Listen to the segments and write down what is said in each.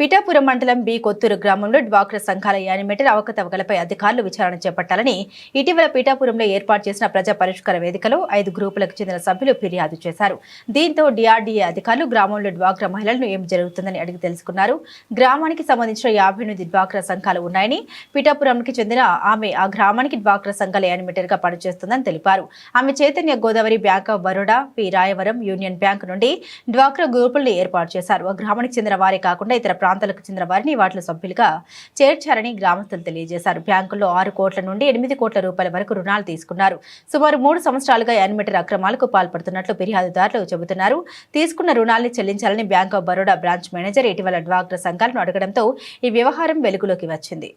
పిఠాపురం మండలం బి కొత్తూరు గ్రామంలో డ్వాక్రా సంఘాల యానిమేటర్ అవకతవకలపై అధికారులు విచారణ చేపట్టాలని ఇటీవల పిఠాపురంలో ఏర్పాటు చేసిన ప్రజా పరిష్కార వేదికలో ఐదు గ్రూపులకు చెందిన సభ్యులు ఫిర్యాదు చేశారు. దీంతో డిఆర్డీఏ అధికారులు గ్రామంలో డ్వాక్రా మహిళలను ఏం జరుగుతుందని అడిగి తెలుసుకున్నారు. గ్రామానికి సంబంధించిన యాభై ఎనిమిది డ్వాక్రా సంఘాలు ఉన్నాయని పిఠాపురంకి చెందిన ఆమె ఆ గ్రామానికి డ్వాక్రా సంఘాల యానిమేటర్గా పనిచేస్తుందని తెలిపారు. ఆమె Chaitanya Godavari bank of Baroda P Rayavaram union bank నుండి డ్వాక్రా గ్రూపులను ఏర్పాటు చేశారు. ఆ గ్రామానికి చెందిన వారే కాకుండా ఇతర ప్రాంతాలకు చెందిన వారిని వాటిలో సభ్యులుగా చేర్చారని గ్రామస్తులు తెలియజేశారు బ్యాంకుల్లో ఆరు కోట్ల నుండి ఎనిమిది కోట్ల రూపాయల వరకు రుణాలు తీసుకున్నారు సుమారు మూడు సంవత్సరాలుగా యానిమేటర్ అక్రమాలకు పాల్పడుతున్నట్లు ఫిర్యాదుదారులు చెబుతున్నారు తీసుకున్న రుణాల్ని చెల్లించాలని bank of Baroda branch manager ఇటీవల డ్వాక్రా సంఘాలను అడగడంతో ఈ వ్యవహారం వెలుగులోకి వచ్చింది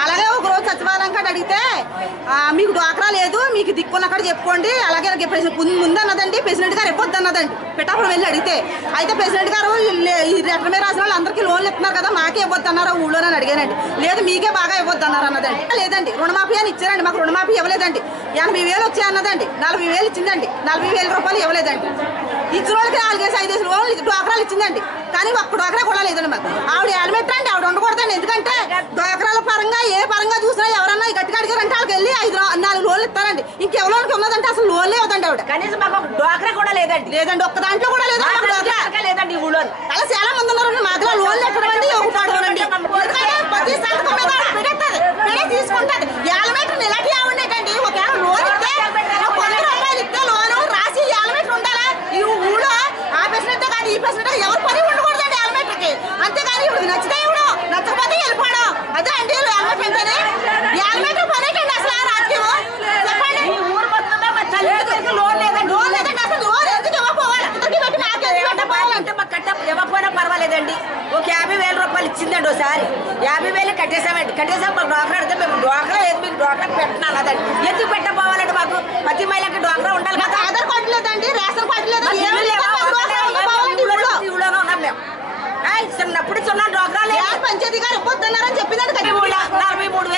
అలాగే ఒక రోజు సచివాలయం కాడ అడిగితే మీకు డ్వాక్రా లేదు మీకు దిక్కున్నక్కడ చెప్పుకోండి అలాగే ముందన్నదండి ప్రెసిడెంట్ ముందు ముందు అన్నదండి ప్రెసిడెంట్ గారు ఎప్పొద్దు అన్నదండి పిఠాపురం వెళ్ళి అడిగితే అయితే ప్రెసిడెంట్ గారు ఈ లెటర్ మీద రాసిన వాళ్ళు అందరికీ లోన్లు ఇస్తున్నారు కదా మాకే ఇవ్వద్దు అన్నారు ఊళ్ళో అని అడిగానండి లేదు మీకే బాగా ఇవ్వద్దు అన్నారు అన్నదండి లేదండి రుణమాఫీ అని ఇచ్చారండి. మాకు రుణమాఫీ ఇవ్వలేదండి. ఎనభై వేలు వచ్చాయి అన్నదండి. నలభై వేలు ఇచ్చిందండి. నలభై వేల రూపాయలు ఇవ్వలేదండి. ఇచ్చిన వాళ్ళకి నాలుగేసి ఐదేసి రోజులు డ్వాక్రాలు ఇచ్చిందండి. కానీ ఒక్క డ్వాక్రా కూడా లేదండి మాకు. ఆవిడ హెల్మెట్ అండి ఆవిడ ఉండకూడదండి ఎందుకంటే డ్వాక్రాల పరంగా ఏ పరంగా చూసినా ఎవరన్నా గట్టిగా అడిగారంటే వాళ్ళకి వెళ్ళి ఐదు నాలుగు లోన్లు ఇస్తారండి. ఇంకెవరికి ఉన్నదంటే అసలు లోన్లే ఇవ్వదండి ఆవిడ. కనీసం మాకు ఒక డ్వాక్రా కూడా లేదండి. లేదండి ఒక్క దాంట్లో కూడా లేదు లేదండి అలా చాలా మంది ఉన్నారు. మాకు లోన్లు ఎక్కడండి ఒక పడవనండి ఎందుకంటే ప్రతి సంతకం మీద ఆవిడ పెడతాది పెడే తీసుకుంటది యాలమేటర్ ఇలాంటి ఆవిడేటండి ఒకవేళ లోన్ ఇస్తే ఒక రూపాయలు ఇస్తే లోను రాసి ఏళ్ళ యాలమేటర్ ఉండాలా? ఈ ఊళ్ళో ఆ పెసినట్టే కానీ ఈ పెసినట్టే ఎవరు పని ఉండకూడదండి యాలమేటర్కి అంతేగాని ఇప్పుడు నచ్చితే ఇవ్వడం నచ్చకపోతే వెళ్ళిపోవడం అదే అండి యాలమేటర్ అంటేనే యాలమేటర్ పని ఏంటండి అసలు ఆ రాజకీయం చెప్పండి ఈ ఊరు మొత్తం మా తల్లిదండ్రులకి లోన్ లేదండి లోన్ లేదండి అసలు లోన్ ఎందుకు ఇవ్వకపోవాలి అందరికీ పెట్టి మాకు ఎందుకు పెట్టకపోవాలి అంటే మాకు కట్ట పర్వాలేదండి. ఒక యాభై వేల రూపాయలు ఇచ్చిందండి ఒకసారి యాభై వేలు కట్టేసామండి కట్టేసాం మాకు డ్వాక్రా అడిగితే మేము డ్వాక్రా లేదు మీకు డ్వాక్రా పెట్టినాను అదండి ఎందుకు పెట్టపోవాలండి మాకు? ప్రతి మహిళకి డ్వాక్రా ఉండాలి కదా. ఆధార్ కార్డు లేదండి రేషన్ కార్డు లేదు చిన్నప్పుడు చిన్న డ్వాక్రా లేదు. పంచాయతీ గారు ఇవ్వద్దన్నారని చెప్పిందండి కదా ఊళ్ళో నలభై మూడు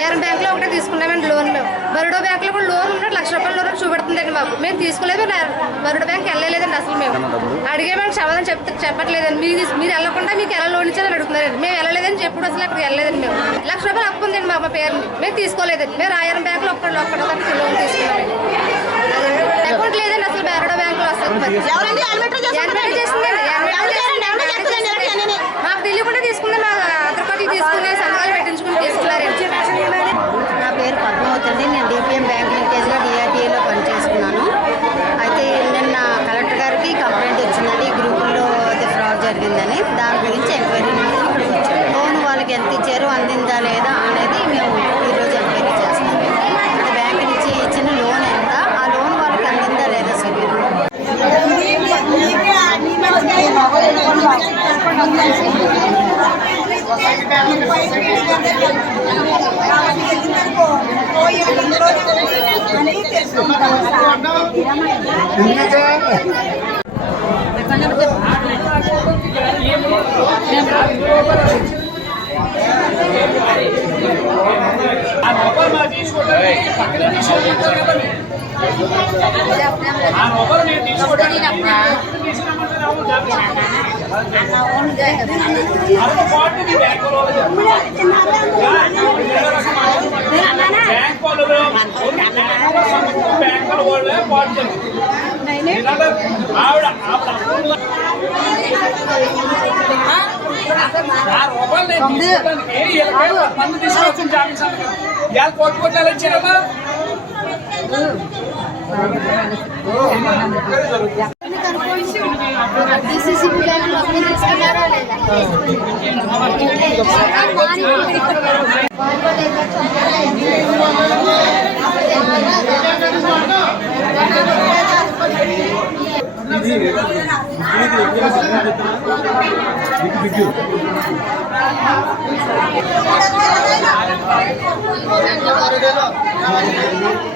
వేరే బ్యాంక్లో ఒకటే తీసుకున్నామండి లోన్ మేము. బరోడా బ్యాంక్లో కూడా లోన్ ఉన్నట్టు లక్ష రూపాయల లోన్ చూపెడుతుందండి మాకు. మేము తీసుకోలేదు బరోడా బ్యాంక్ వెళ్ళలేదండి అసలు మేము. అడిగామని సమాధానం చెప్తే చెప్పట్లేదండి. మీరు మీరు వెళ్ళకుండా మీకు ఎలా లోన్ ఇచ్చారని అడుగుతున్నారండి. మేము వెళ్ళలేదని చెప్పుడు అసలు అక్కడికి వెళ్ళలేదండి మేము. లక్ష రూపాయలు అప్పు ఉందండి మా పేరుని. మేము తీసుకోలేదండి. మేము రాయరం బ్యాంక్లో ఒక్కళ్ళు ఒక్కటి లోన్ తీసుకున్నామండి. అకౌంట్ లేదండి అసలు బరోడా బ్యాంక్లో అసలు આ બપોરમાં વીસ વખત પકડેલી શોધી కదా మీరు. ఆ మొబైల్ నేను తీసుకోవడానికి తీసుకురమ్మంటే ఎవరు జరగదు. అందులో పాటు మీ బ్యాంక్ వాళ్ళు చెప్తారు. బ్యాంక్ వాళ్ళు బ్యాంక్ వాళ్ళే పాటు చెప్తారు. ఇలాగ ఆవిడ ఆవిడ ఆ రూపాయలు నేను తీసుకోవడానికి వీళ్ళకి మంది తీసుకొచ్చిన జామీన్ సంతకం ఇవాళ కోటి కోట్లు ఇచ్చారమ్మా డిసిసిబి బ్యాంక్లో అప్లై చేసుకున్నారా లేదా మీ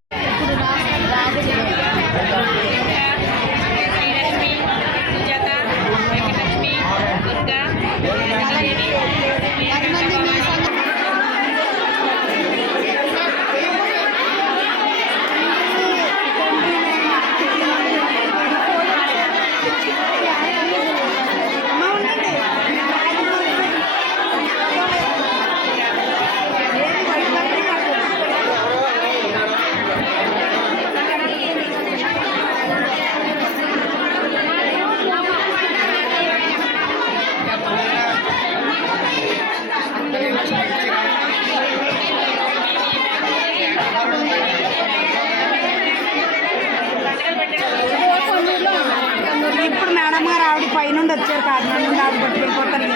అమ్మగారు ఆవిడ పైనుండి వచ్చారు కాకినాడ నుండి ఆవిడ పట్టుకెళ్ళిపోతారు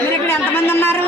మీరు ఇక్కడ ఎంతమంది ఉన్నారు?